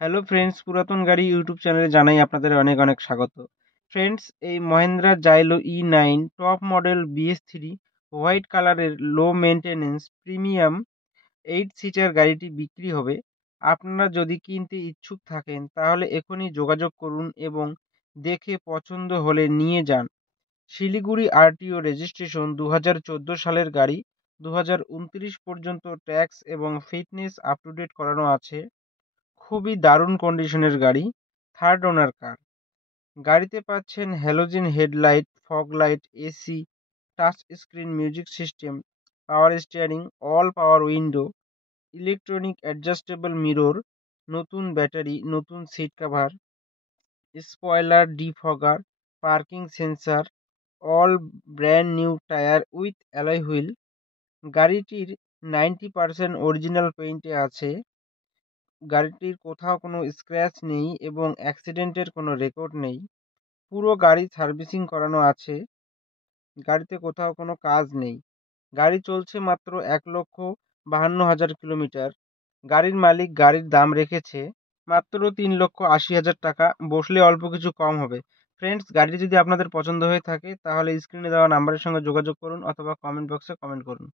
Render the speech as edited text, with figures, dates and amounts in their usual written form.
Hello friends, পুরাতন গাড়ি YouTube চ্যানেলে জানাই আপনাদের অনেক অনেক স্বাগত। ফ্রেন্ডস, এই Mahindra Xylo E9 top model BS3 white কালারের লো মেনটেনেন্স প্রিমিয়াম 8 সিটার গাড়িটি বিক্রি হবে। আপনারা যদি কিনতে ইচ্ছুক থাকেন তাহলে এখনই যোগাযোগ করুন এবং দেখে পছন্দ হলে নিয়ে যান। শিলিগুড়ি RTO রেজিস্ট্রেশন 2014 সালের গাড়ি, 2029 পর্যন্ত ট্যাক্স এবং ফিটনেস আপ টু ডেট করানো আছে। খুবই দারুণ কন্ডিশনের গাড়ি, থার্ড ওনার কার। গাড়িতে পাচ্ছেন halogen headlight, fog light, AC, touch screen music system, power steering, all power window, electronic adjustable mirror, নতুন ব্যাটারি, নতুন seat cover, spoiler defogger, parking sensor, all brand new tyre with alloy wheel. গাড়িটির 90% original পেইন্টে আছে। গাড়িটির কোথাও কোনো scratch নেই এবং অ্যাক্সিডেন্টের কোনো রেকর্ড নেই। পুরো গাড়ি সার্ভিসিং করানো আছে। গাড়িতে কোথাও কোনো কাজ নেই। গাড়ি চলছে মাত্র 1,52,000 কিলোমিটার। গাড়ির মালিক গাড়ির দাম রেখেছে মাত্র 3,80,000 টাকা। বসলে অল্প কিছু কম হবে। ফ্রেন্ডস, গাড়িটি যদি আপনাদের পছন্দ হয়ে থাকে তাহলে স্ক্রিনে দেওয়া নাম্বারের সঙ্গে যোগাযোগ করুন অথবা কমেন্ট বক্সে কমেন্ট করুন।